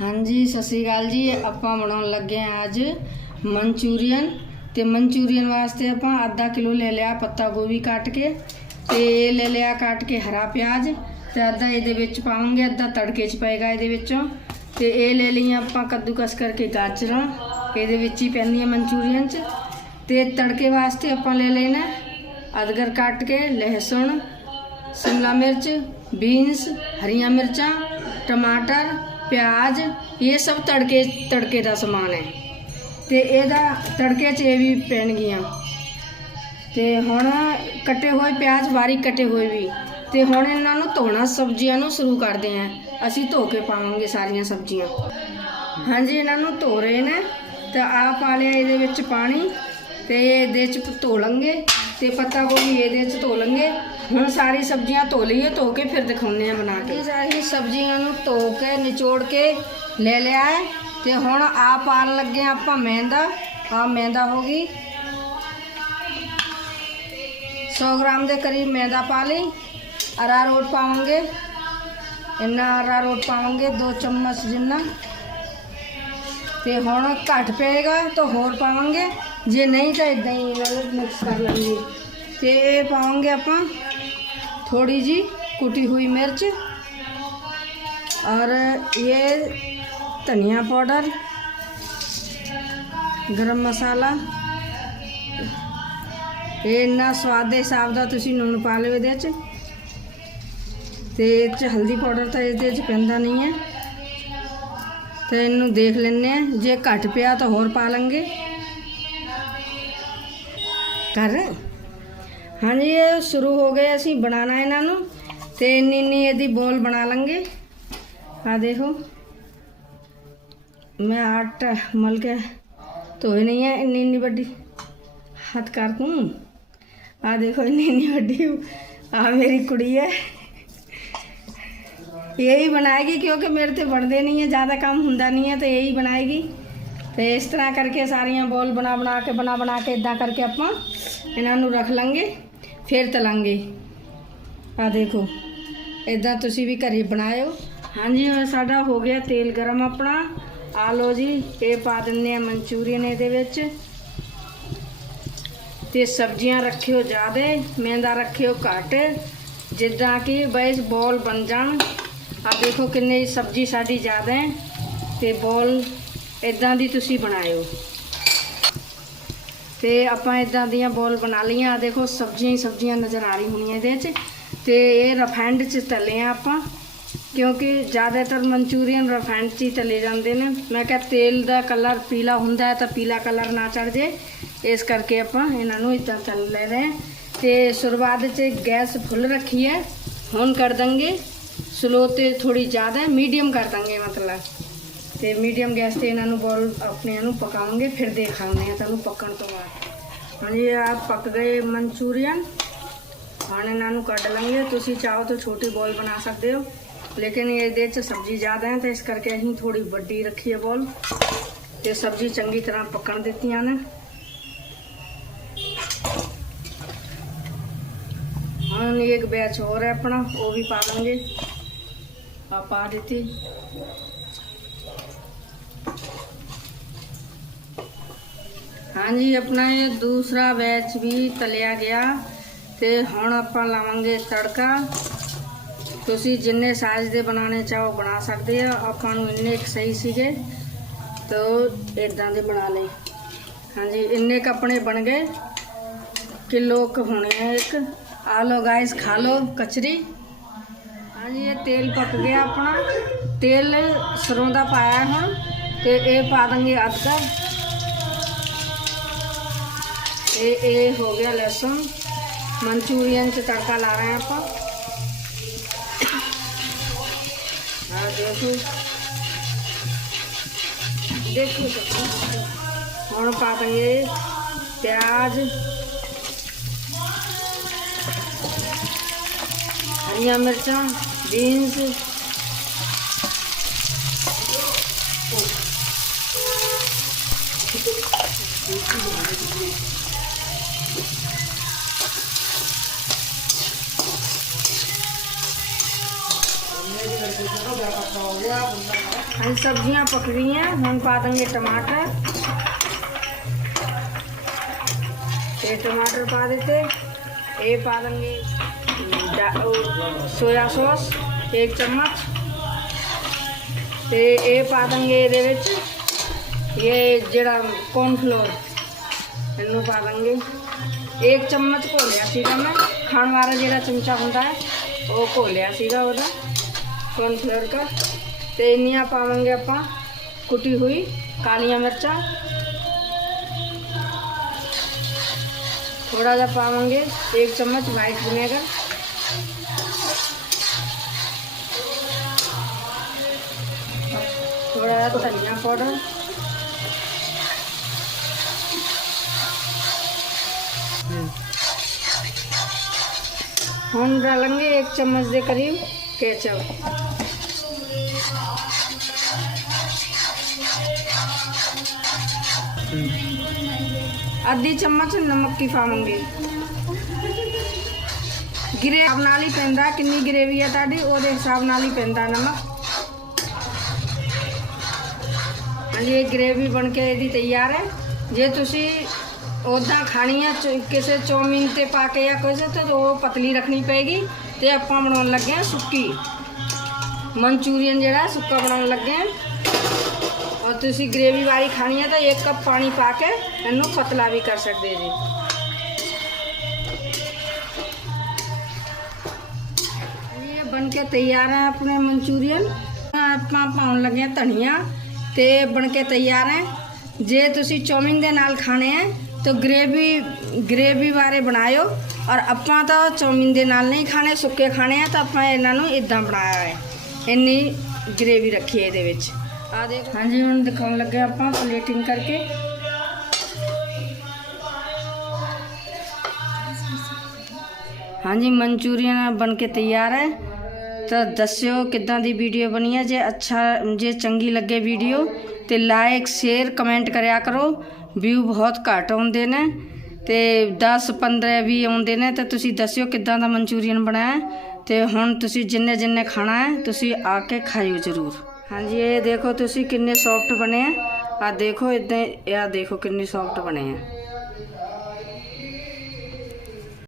ਹਾਂਜੀ, ਸਤਿ ਸ੍ਰੀ ਅਕਾਲ ਜੀ। ਆਪਾਂ ਬਣਾਉਣ ਲੱਗੇ ਹਾਂ ਅੱਜ ਮਨਚੂਰੀਅਨ। ਤੇ ਮਨਚੂਰੀਅਨ ਵਾਸਤੇ ਆਪਾਂ ਅੱਧਾ ਕਿਲੋ ਲੈ ਲਿਆ ਪੱਤਾ ਗੋਭੀ ਕੱਟ ਕੇ ਤੇ ਲੈ ਲਿਆ ਕੱਟ ਕੇ ਹਰਾ ਪਿਆਜ਼ ਤੇ ਅੱਧਾ ਇਹਦੇ ਵਿੱਚ ਪਾਵਾਂਗੇ, ਅੱਧਾ ਤੜਕੇ 'ਚ ਪਏਗਾ ਇਹਦੇ ਵਿੱਚੋਂ। ਤੇ ਇਹ ਲੈ ਲਈਆਂ ਆਪਾਂ ਕੱਦੂਕਸ ਕਰਕੇ ਗਾਜਰਾਂ, ਇਹਦੇ ਵਿੱਚ ਹੀ ਪੈਂਦੀਆਂ ਮਨਚੂਰੀਅਨ 'ਚ। ਤੇ ਤੜਕੇ ਵਾਸਤੇ ਆਪਾਂ ਲੈ ਲੈਣਾ ਅਦਗਰ ਕੱਟ ਕੇ, ਲਹਿਸਣ, ਸ਼ਿਮਲਾ ਮਿਰਚ, ਬੀਨਸ, ਹਰੀਆਂ ਮਿਰਚਾਂ, ਟਮਾਟਰ ਪਿਆਜ਼, ਇਹ ਸਭ ਤੜਕੇ ਤੜਕੇ ਦਾ ਸਮਾਨ ਹੈ। ਤੇ ਇਹਦਾ ਤੜਕੇ 'ਚ ਇਹ ਵੀ ਪੈਣਗੀਆਂ ਤੇ ਹੁਣ ਕੱਟੇ ਹੋਏ ਪਿਆਜ਼ ਬਾਰੀਕ ਕੱਟੇ ਹੋਏ ਵੀ। ਤੇ ਹੁਣ ਇਹਨਾਂ ਨੂੰ ਧੋਣਾ, ਸਬਜ਼ੀਆਂ ਨੂੰ ਸ਼ੁਰੂ ਕਰਦੇ ਆਂ ਅਸੀਂ ਧੋ ਕੇ ਪਾਵਾਂਗੇ ਸਾਰੀਆਂ ਸਬਜ਼ੀਆਂ। ਹਾਂਜੀ, ਇਹਨਾਂ ਨੂੰ ਧੋ ਰਹੇ ਨੇ। ਤਾਂ ਆ ਪਾ ਲਿਆ ਇਹਦੇ ਵਿੱਚ ਪਾਣੀ। ਤੇ ਇਹਦੇ ਚ ਧੋ ਲਾਂਗੇ। ਤੇ ਪੱਤਾ ਗੋਭੀ ਇਹਦੇ ਚ ਧੋ ਲਾਂਗੇ ਹੁਣ ਸਾਰੀ ਸਬਜ਼ੀਆਂ ਧੋ ਲਈਏ, ਧੋ ਕੇ ਫਿਰ ਦਿਖਾਉਂਦੇ ਆ ਬਣਾ ਕੇ। ਇਹ ਸਾਰੀ ਸਬਜ਼ੀਆਂ ਨੂੰ ਧੋ ਕੇ, ਨਿਚੋੜ ਕੇ ਲੈ ਲਿਆ ਹੈ। ਤੇ ਹੁਣ ਆ ਪਾਣ ਲੱਗੇ ਹਾਂ ਆਪਾਂ ਮਹਿੰਦਾ ਆ ਮਹਿੰਦਾ ਹੋ ਗਈ। 100 ਗ੍ਰਾਮ ਦੇ ਕਰੀਬ ਮੈਦਾ ਪਾ ਲਈ। ਅਰਾਰੋਟ ਪਾਵਾਂਗੇ। ਇੰਨਾ ਅਰਾਰੋਟ ਪਾਵਾਂਗੇ 2 ਚਮਚ ਜਿੰਨਾ। ਤੇ ਹੁਣ ਘੱਟ ਪਏਗਾ ਤਾਂ ਹੋਰ ਪਾਵਾਂਗੇ। ਜੇ ਨਹੀਂ ਤਾਂ ਇਦਾਂ ਹੀ ਨਾਲ ਮਿਕਸ ਕਰ ਲਾਂਗੇ ਤੇ ਇਹ ਪਾਵਾਂਗੇ ਆਪਾਂ ਥੋੜੀ ਜੀ ਕੁਟੀ ਹੋਈ ਮਿਰਚ और ये धनिया पाउडर ਗਰਮ ਮਸਾਲਾ ਇਹ ਇੰਨਾ ਸਵਾਦ ਦੇ ਹਿਸਾਬ ਦਾ ਤੁਸੀਂ ਲੂਣ ਪਾ ਲਿਓ ਇਹਦੇ 'ਚ ਤੇ ਇਹ 'ਚ ਹਲਦੀ ਪਾਊਡਰ ਤਾਂ ਇਹਦੇ 'ਚ ਪੈਂਦਾ ਨਹੀਂ ਹੈ ਤੇ ਇਹਨੂੰ ਦੇਖ ਲੈਂਦੇ ਆ ਜੇ ਘੱਟ ਪਿਆ ਤਾਂ ਹੋਰ ਪਾ ਲਾਂਗੇ ਕਰ ਹਾਂਜੀ ਇਹ ਸ਼ੁਰੂ ਹੋ ਗਏ ਅਸੀਂ ਬਣਾਉਣਾ ਇਹਨਾਂ ਨੂੰ ਤੇ ਇੰਨੀ ਇੰਨੀ ਇਹਦੀ ਬੋਲ ਬਣਾ ਲਾਂਗੇ ਆ ਦੇਖੋ ਮੈਂ ਆਟਾ ਮਲ ਕੇ ਧੋਏ ਨਹੀਂ ਹੈ ਇੰਨੀ ਇੰਨੀ ਵੱਡੀ ਹੱਥ ਕਰ ਤੂੰ ਆ ਦੇਖੋ ਇੰਨੀ ਇੰਨੀ ਵੱਡੀ ਆ ਮੇਰੀ ਕੁੜੀ ਹੈ यही बनाएगी क्योंकि मेरे से बढ़ते नहीं है ज़्यादा काम ਹੁੰਦਾ ਨਹੀਂ ਹੈ ਤੇ ਇਹੀ ਬਣਾਏਗੀ ਤੇ ਇਸ ਤਰ੍ਹਾਂ ਕਰਕੇ ਸਾਰੀਆਂ ਬੋਲ ਬਣਾ ਬਣਾ ਕੇ ਬਣਾ ਬਣਾ ਕੇ ਇਦਾਂ ਕਰਕੇ ਆਪਾਂ ਇਹਨਾਂ ਨੂੰ ਰੱਖ ਲਾਂਗੇ, ਫਿਰ ਤਲਾਂਗੇ। ਆ ਦੇਖੋ ਇਦਾਂ ਤੁਸੀਂ ਵੀ ਘਰੇ ਬਣਾਇਓ। ਹਾਂਜੀ, ਹੁਣ ਸਾਡਾ ਹੋ ਗਿਆ ਤੇਲ ਗਰਮ ਆਪਣਾ। ਆ ਲਓ ਜੀ, ਇਹ ਪਾ ਦਿੰਦੇ ਆ ਮਨਚੂਰੀਅਨ ਇਹਦੇ ਵਿੱਚ। ਤੇ ਸਬਜ਼ੀਆਂ ਰੱਖਿਓ ਜ਼ਿਆਦੇ, ਮੈਦਾ ਰੱਖਿਓ ਘੱਟ, ਜਿੱਦਾਂ ਕਿ ਬਸ ਬੋਲ ਬਣ ਜਾਣ। ਆ ਦੇਖੋ ਕਿੰਨੇ ਸਬਜ਼ੀ ਸਾਡੀ ਜ਼ਿਆਦਾ ਹੈ, ਤੇ ਬੋਲ ਇਦਾਂ ਦੀ ਤੁਸੀਂ ਬਣਾਇਓ। ਤੇ ਆਪਾਂ ਇਦਾਂ ਦੀਆਂ ਬੋਲ ਬਣਾ ਲਈਆਂ। ਦੇਖੋ, ਸਬਜ਼ੀਆਂ ਹੀ ਸਬਜ਼ੀਆਂ ਨਜ਼ਰ ਆ ਰਹੀ ਹੋਣੀਆਂ ਇਹਦੇ 'ਚ ਤੇ ਇਹ ਰਫੈਂਡ 'ਚ ਤਲੇ ਆ ਆਪਾਂ। ਕਿਉਂਕਿ ਜ਼ਿਆਦਾਤਰ ਮਨਚੂਰੀਅਨ ਰਫੈਂਡ 'ਚ ਹੀ ਤਲੇ ਜਾਂਦੇ ਨੇ। ਮੈਂ ਕਿਹਾ ਤੇਲ ਦਾ ਕਲਰ ਪੀਲਾ ਹੁੰਦਾ ਤਾਂ ਪੀਲਾ ਕਲਰ ਨਾ ਚੜ ਜੇ ਇਸ ਕਰਕੇ ਆਪਾਂ ਇਹਨਾਂ ਨੂੰ ਇਦਾਂ ਤਲ ਲੈ ਰਹੇ ਹਾਂ। ਤੇ ਸ਼ੁਰੂਆਤ 'ਚ ਗੈਸ ਫੁੱਲ ਰੱਖੀ ਹੈ। ਹੁਣ ਕਰ ਦਾਂਗੇ। ਸਲੋ ਤੇ ਥੋੜੀ ਜ਼ਿਆਦਾ ਮੀਡੀਅਮ ਕਰ ਦਾਂਗੇ ਮਤਲਬ। ਤੇ ਮੀਡੀਅਮ ਗੈਸ ਤੇ ਇਹਨਾਂ ਨੂੰ ਬੋਲ ਆਪਣੇ ਇਹਨੂੰ ਪਕਾਵਾਂਗੇ, ਫਿਰ ਦਿਖਾਉਂਦੇ ਆ ਤੁਹਾਨੂੰ ਪੱਕਣ ਤੋਂ ਬਾਅਦ। ਹਾਂਜੀ, ਆ ਪੱਕ ਗਏ ਮਨਚੂਰੀਅਨ। ਹੁਣ ਇਹਨਾਂ ਨੂੰ ਕੱਢ ਲਾਂਗੇ। ਤੁਸੀਂ ਚਾਹੋ ਤਾਂ ਛੋਟੀ ਬੋਲ ਬਣਾ ਸਕਦੇ ਹੋ, ਲੇਕਿਨ ਇਹਦੇ 'ਚ ਸਬਜ਼ੀ ਜ਼ਿਆਦਾ ਹੈ, ਤਾਂ ਇਸ ਕਰਕੇ ਅਸੀਂ ਥੋੜੀ ਵੱਡੀ ਰੱਖੀ ਹੈ ਬੋਲ। ਤੇ ਸਬਜ਼ੀ ਚੰਗੀ ਤਰ੍ਹਾਂ ਪੱਕਣ ਦਿੱਤੀਆਂ ਨੇ। ਹੁਣ ਇੱਕ ਬੈਚ ਹੋਰ ਹੈ ਆਪਣਾ, ਉਹ ਵੀ ਪਾ ਦਾਂਗੇ ਆ ਪਾ ਦਿੱਤੀ। ਹਾਂਜੀ, ਆਪਣਾ ਇਹ ਦੂਸਰਾ ਬੈਚ ਵੀ ਤਲਿਆ ਗਿਆ ਤੇ ਹੁਣ ਆਪਾਂ ਲਾਵਾਂਗੇ ਤੜਕਾ। ਤੁਸੀਂ ਜਿੰਨੇ ਸਾਈਜ਼ ਦੇ ਬਣਾਉਣੇ ਚਾਹੋ ਬਣਾ ਸਕਦੇ ਆ। ਆਪਾਂ ਨੂੰ ਇੰਨੇ ਕੁ ਸਹੀ ਸੀਗੇ ਤੋ ਇਦਾਂ ਦੇ ਬਣਾ ਲਏ। ਹਾਂਜੀ, ਇੰਨੇ ਕੁ ਆਪਣੇ ਬਣ ਗਏ। ਕਿਲੋ ਕ ਹੋਣੇ ਆ ਇੱਕ। ਆ ਲੋ ਗਾਇਸ ਖਾ ਲੋ ਕਚਰੀ। ਹਾਂਜੀ, ਇਹ ਤੇਲ ਪੱਕ ਗਿਆ ਆਪਣਾ। ਤੇਲ ਸਰੋਂ ਦਾ ਪਾਇਆ ਹੁਣ ਤੇ ਇਹ ਪਾ ਦਾਂਗੇ ਅਦਰਕ ਇਹ ਇਹ ਹੋ ਗਿਆ ਲਸਣ ਮਨਚੂਰੀਅਨ ਚ ਤੜਕਾ ਲਾ ਰਹੇ ਹਾਂ ਆਪਾਂ ਆ ਦੇਖੋ ਦੇਖੋ ਦੇਖੋ ਹੁਣ ਪਾ ਦਾਂਗੇ ਪਿਆਜ਼ ਹਰੀਆਂ ਮਿਰਚਾਂ ਬੀਨਸ हम सब्ज़ियाँ पक रही हैं, हम पा देंगे टमाटर। ये टमाटर पा देते, ये पा देंगे सोया सॉस, एक चम्मच। ते ये पा देंगे ये ये जरा कॉर्नफ्लोर इन पा देंगे। एक चम्मच घोलिया खाने वाला जरा चमचा होता है वो घोलिया सीधा कॉर्नफ्लोर का? तो इनिया पावेंगे आप कुटी हुई कालिया मिर्चा। थोड़ा सा पावेंगे, एक चम्मच वाइट विनेगर थोड़ा सा धनिया पाउडर। हम डालेंगे एक चम्मच के करीब केचप। आधी चम्मच नमक की ਪਾਵਾਂਗੇ ਗਿਰੇ ਹਿਸਾਬ ਨਾਲ ਹੀ ਪੈਂਦਾ ਕਿੰਨੀ ਗ੍ਰੇਵੀ ਹੈ ਤੁਹਾਡੀ ਉਹਦੇ ਹਿਸਾਬ ਨਾਲ ਹੀ ਪੈਂਦਾ ਨਮਕ ਹਾਂਜੀ ਇਹ ਗ੍ਰੇਵੀ ਬਣ ਕੇ ਇਹਦੀ ਤਿਆਰ ਹੈ ਜੇ ਤੁਸੀਂ ਉਦਾਂ ਖਾਣੀ ਹੈ ਚ- ਕਿਸੇ ਚੌਮਿਨ ਤੇ ਪਾ ਕੇ ਜਾਂ ਕਿਸੇ ਤੇ ਤਾਂ ਉਹ ਪਤਲੀ ਰੱਖਣੀ ਪਏਗੀ ਤੇ ਆਪਾਂ ਬਣਾਉਣ ਲੱਗੇ ਹਾਂ ਸੁੱਕੀ ਮਨਚੂਰੀਅਨ ਜਿਹੜਾ, ਸੁੱਕਾ ਬਣਾਉਣ ਲੱਗੇ ਹਾਂ ਔਰ ਤੁਸੀਂ ਗ੍ਰੇਵੀ ਵਾਲੀ ਖਾਣੀ ਹੈ ਤਾਂ 1 ਕੱਪ ਪਾਣੀ ਪਾ ਕੇ ਇਹਨੂੰ ਪਤਲਾ ਵੀ ਕਰ ਸਕਦੇ ਜੀ। ਇਹ ਬਣ ਕੇ ਤਿਆਰ ਹੈ ਆਪਣੇ ਮਨਚੂਰੀਅਨ। ਆਪਾਂ ਪਾਉਣ ਲੱਗੇ ਹਾਂ ਧਨੀਆ ਤੇ ਬਣ ਕੇ ਤਿਆਰ ਹੈ ਜੇ ਤੁਸੀਂ ਚੌਮਿਨ ਦੇ ਨਾਲ ਖਾਣੇ ਹੈ ਤਾਂ ਗ੍ਰੇਵੀ ਗ੍ਰੇਵੀ ਬਾਰੇ ਬਣਾਇਓ। ਔਰ ਆਪਾਂ ਤਾਂ ਚੌਮਿਨ ਦੇ ਨਾਲ ਨਹੀਂ ਖਾਣੇ, ਸੁੱਕੇ ਖਾਣੇ ਆ, ਤਾਂ ਆਪਾਂ ਇਹਨਾਂ ਨੂੰ ਇਦਾਂ ਬਣਾਇਆ ਹੈ। ਇੰਨੀ ਗ੍ਰੇਵੀ ਰੱਖੀ ਹੈ ਇਹਦੇ ਵਿੱਚ। ਆ ਦੇਖ। ਹਾਂਜੀ, ਹੁਣ ਦਿਖਾਉਣ ਲੱਗੇ ਆਪਾਂ ਪਲੇਟਿੰਗ ਕਰਕੇ। ਹਾਂਜੀ, ਮਨਚੂਰੀਅਨ ਬਣ ਕੇ ਤਿਆਰ ਹੈ। ਤਾਂ ਦੱਸਿਓ ਕਿੱਦਾਂ ਦੀ ਵੀਡੀਓ ਬਣੀ ਹੈ। ਜੇ ਅੱਛਾ, ਜੇ ਚੰਗੀ ਲੱਗੇ ਵੀਡੀਓ ਤੇ ਲਾਈਕ ਸ਼ੇਅਰ ਕਮੈਂਟ ਕਰਿਆ ਕਰੋ। ਵਿਊ ਬਹੁਤ ਘੱਟ ਆਉਂਦੇ ਨੇ। ਤੇ 10 15 20 ਆਉਂਦੇ ਨੇ, ਤੇ ਤੁਸੀਂ ਦੱਸਿਓ ਕਿੱਦਾਂ ਦਾ ਮਨਚੂਰੀਅਨ ਬਣਾਇਆ ਹੈ। ਤੇ ਹੁਣ ਤੁਸੀਂ ਜਿੰਨੇ ਜਿੰਨੇ ਖਾਣਾ ਹੈ, ਤੁਸੀਂ ਆ ਕੇ ਖਾਇਓ ਜ਼ਰੂਰ। ਹਾਂਜੀ, ਇਹ ਦੇਖੋ ਤੁਸੀਂ ਕਿੰਨੇ ਸੌਫਟ ਬਣੇ ਆ ਆ ਦੇਖੋ ਇਦਾਂ ਆ ਦੇਖੋ ਕਿੰਨੇ ਸੌਫਟ ਬਣੇ ਆ